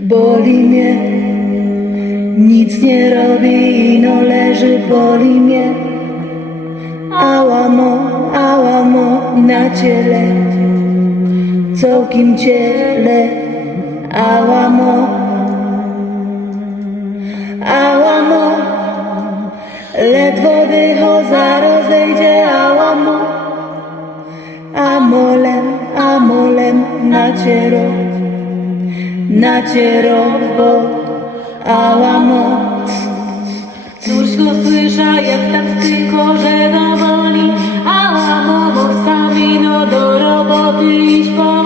Boli mnie, nic nie robi, no leży, boli mnie. Ałamo na ciele, całkiem ciele. Ałamo, ledwo dycho zaraz zejdzie. Ałamo, amolem naciero, bo ałamo. Cóż go słysza, jak tak tylko, że dowoli. Ałamo, bo sami no do roboty iść po